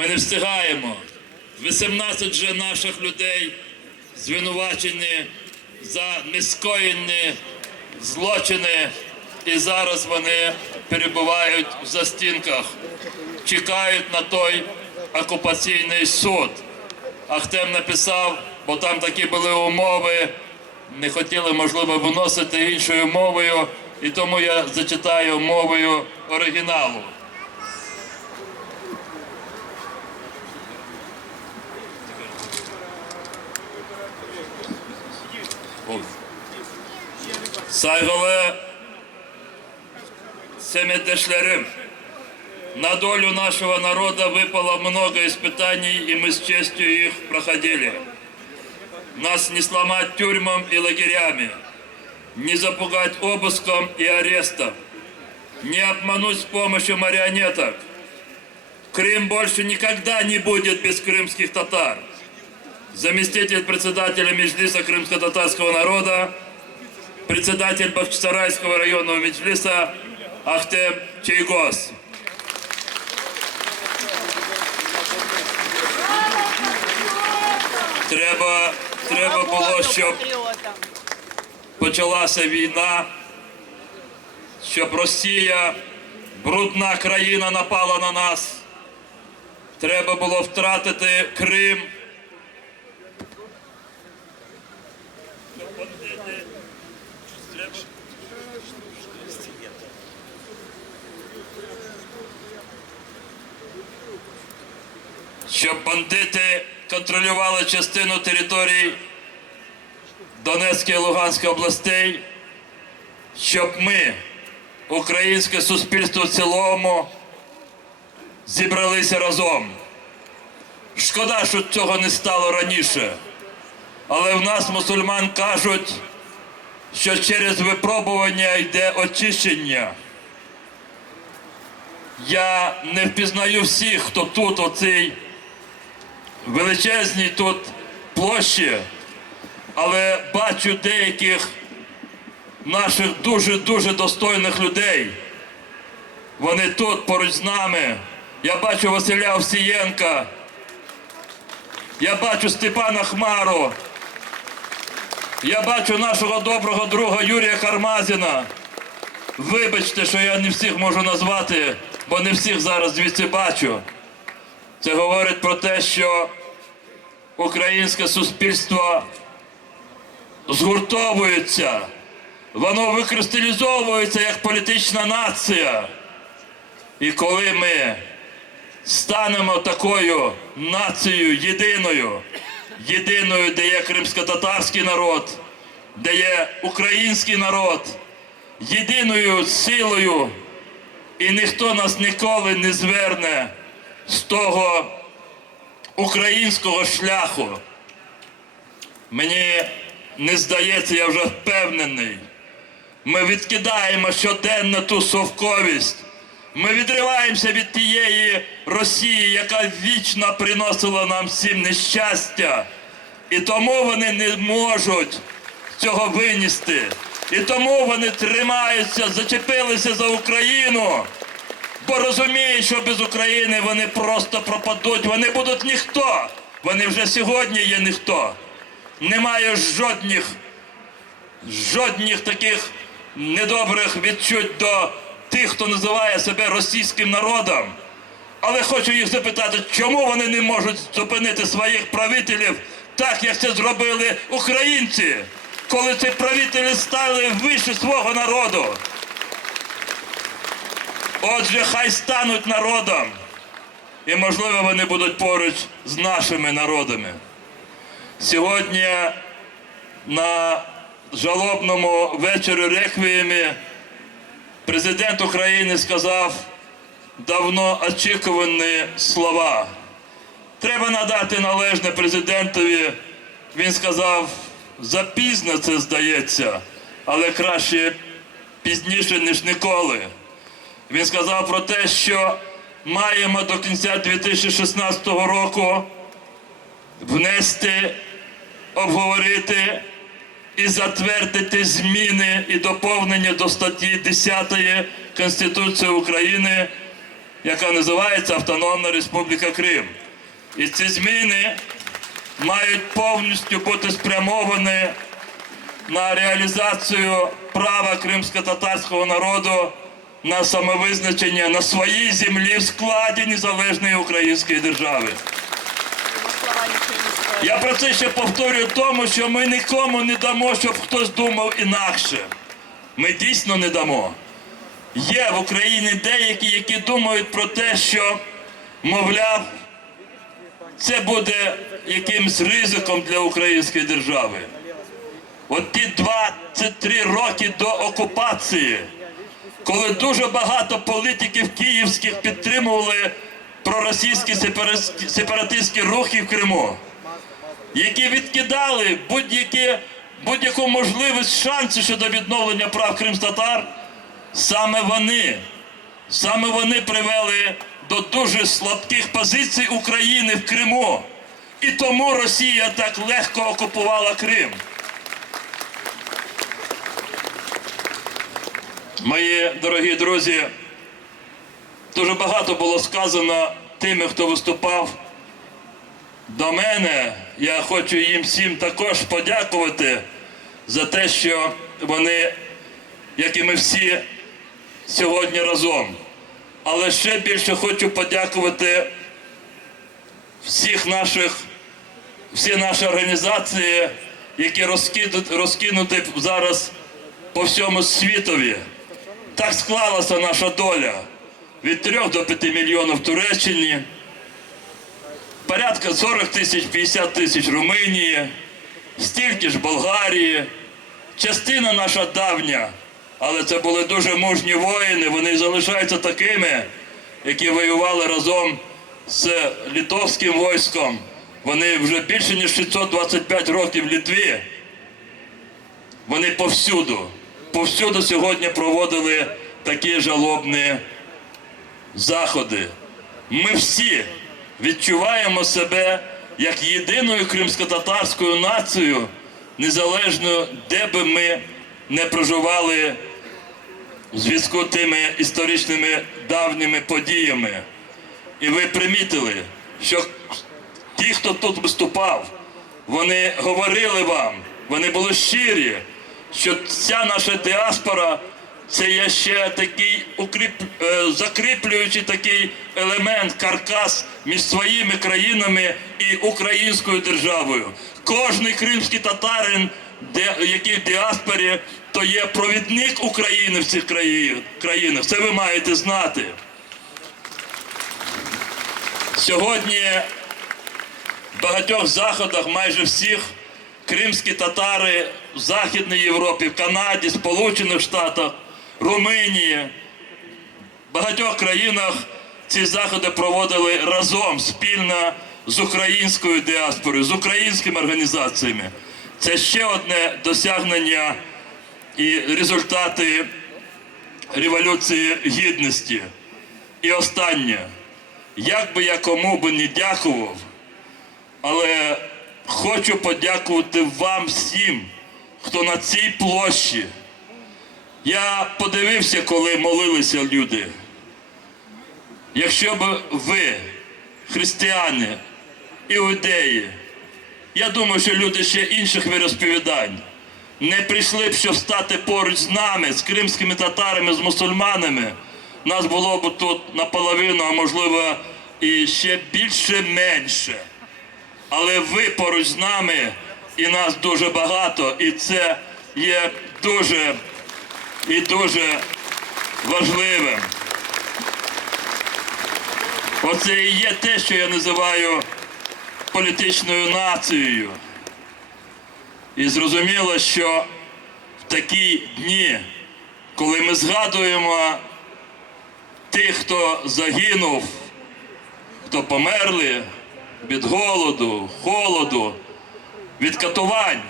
Ми не встигаємо. 18 же наших людей звинувачені за нескоєнні злочини, і зараз вони перебувають в застінках, чекають на той окупаційний суд. Ахтем написав, бо там такі були умови, не хотіли, можливо, виносити іншою мовою, і тому я зачитаю мовою оригіналу. Saygılı Семидешлярим, на долю нашего народа выпало много испытаний, и мы с честью их проходили. Нас не сломать тюрьмам и лагерями, не запугать обыском и арестом, не обмануть с помощью марионеток. Крым больше никогда не будет без крымских татар. Заместитель председателя Межлиса крымско-татарского народа, председатель Бахчисарайского районного Меджлиса Ахтем Чайгос. Треба, треба було, щоб почалася війна, щоб Росія, брудна країна, напала на нас. Треба було втратити Крим. Щоб бандити контролювали частину територій Донецької і Луганської областей, щоб ми, українське суспільство в цілому, зібралися разом. Шкода, що цього не стало раніше. Але в нас мусульман кажуть, що через випробування йде очищення. Я не впізнаю всіх, хто тут, оцій величезній тут площі, але бачу деяких наших дуже-дуже достойних людей. Вони тут поруч з нами. Я бачу Василя Овсієнка. Я бачу Степана Хмару. Я бачу нашого доброго друга Юрія Кармазіна. Вибачте, що я не всіх можу назвати, бо не всіх зараз звідси бачу. Це говорить про те, що українське суспільство згуртовується, воно викристалізовується як політична нація. І коли ми станемо такою нацією єдиною, єдиною, де є кримсько-татарський народ, де є український народ, єдиною силою, і ніхто нас ніколи не зверне з того українського шляху. Мені не здається, я вже впевнений. Ми відкидаємо щоденно ту совковість. Ми відриваємося від тієї Росії, яка вічно приносила нам всім нещастя. І тому вони не можуть цього винести. І тому вони тримаються, зачепилися за Україну бо розуміють, що без України вони просто пропадуть, вони будуть ніхто. Вони вже сьогодні є ніхто. Немає жодних, жодних таких недобрих відчуть до тих, хто називає себе російським народом. Але хочу їх запитати, чому вони не можуть зупинити своїх правителів так, як це зробили українці, коли ці правителі стали вище свого народу. Отже, хай стануть народом. І, можливо, вони будуть поруч з нашими народами. Сьогодні на жалобному вечорі реквіємі президент України сказав давно очікувані слова. Треба надати належне президентові. Він сказав, запізно це здається, але краще пізніше, ніж ніколи. Він сказав про те, що маємо до кінця 2016 року внести, обговорити і затвердити зміни і доповнення до статті 10 Конституції України яка називається Автономна Республіка Крим. І ці зміни мають повністю бути спрямовані на реалізацію права кримсько-татарського народу на самовизначення на своїй землі в складі незалежної української держави. Я про це ще повторюю тому, що ми нікому не дамо, щоб хтось думав інакше. Ми дійсно не дамо. Є в Україні деякі, які думають про те, що, мовляв, це буде якимсь ризиком для української держави. От ті 23 роки до окупації, коли дуже багато політиків київських підтримували проросійські сепаратистські- рухи в Криму, які відкидали будь-які, будь-яку можливість шансу щодо відновлення прав кримстатар, саме вони, саме вони привели до дуже слабких позицій України в Криму. І тому Росія так легко окупувала Крим. Мої дорогі друзі, дуже багато було сказано тими, хто виступав до мене. Я хочу їм всім також подякувати за те, що вони, як і ми всі, сьогодні разом. Але ще більше хочу подякувати всіх наших, всі наші організації, які розкинуті, зараз по всьому світові. Так склалася наша доля. Від 3 до 5 мільйонів в Туреччині, порядка 40 тисяч, 50 тисяч Румунії, стільки ж Болгарії. Частина наша давня, але це були дуже мужні воїни, вони залишаються такими, які воювали разом з литовським військом. Вони вже більше ніж 625 років в Літві. Вони повсюду, повсюду сьогодні проводили такі жалобні заходи. Ми всі відчуваємо себе як єдиною кримсько-татарською нацією, незалежно де би ми не проживали в зв'язку тими історичними давніми подіями. І ви примітили, що ті, хто тут виступав, вони говорили вам, вони були щирі, що ця наша діаспора це є ще такий укріп, е, закріплюючий такий елемент, каркас між своїми країнами і українською державою. Кожний кримський татарин, де, який в діаспорі, то є провідник України в цих країнах. Це ви маєте знати. Сьогодні в багатьох заходах, майже всіх, кримські татари в Західній Європі, в Канаді, Сполучених Штатах, Румунії, в багатьох країнах ці заходи проводили разом, спільно з українською діаспорою, з українськими організаціями. Це ще одне досягнення і результати Революції Гідності. І останнє. Як би я кому би не дякував, але хочу подякувати вам всім, хто на цій площі. Я подивився, коли молилися люди. Якщо б ви, християни, іудеї, я думаю, що люди ще інших віросповідань не прийшли б, щоб стати поруч з нами, з кримськими татарами, з мусульманами. Нас було б тут наполовину, а можливо, і ще більше-менше. Але ви поруч з нами, і нас дуже багато, і це є дуже і дуже важливим. Оце і є те, що я називаю політичною нацією. І зрозуміло, що в такі дні, коли ми згадуємо тих, хто загинув, хто померли від голоду, холоду, від катувань,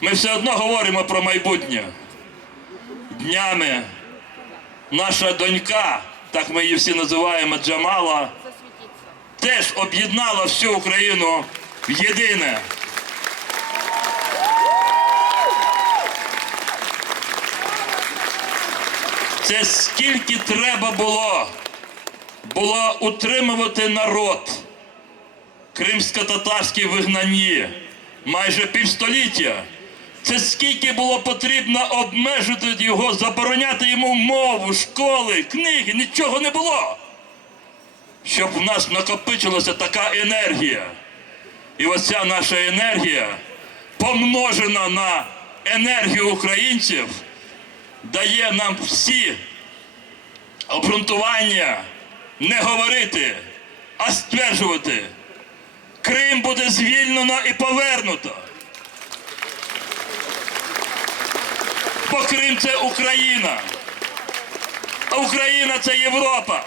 ми все одно говоримо про майбутнє. Днями наша донька, так ми її всі називаємо Джамала, теж об'єднала всю Україну в єдине. Це скільки треба було було утримувати народ кримсько-татарській вигнанні майже півстоліття. Це скільки було потрібно обмежити його, забороняти йому мову, школи, книги, нічого не було. Щоб в нас накопичилася така енергія. І оця наша енергія, помножена на енергію українців, дає нам всі обґрунтування не говорити, а стверджувати. Буде звільнено і повернуто. Бо Крим це Україна. А Україна це Європа.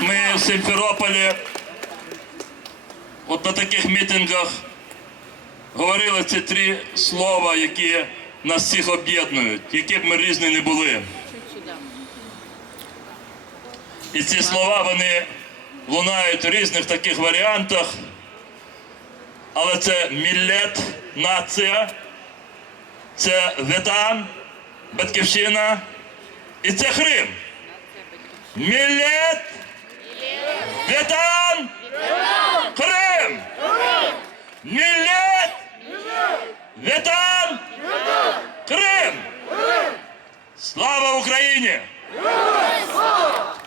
Ми в Симферополі от на таких мітингах говорили ці три слова, які нас всіх об'єднують, які б ми різні не були. І ці слова вони лунають у різних таких варіантах. Але це міллет, нація, це ветан, батьківщина і це Крим. Міллет, ветан, Крим. Міллет, ветан, Крим. Слава Україні!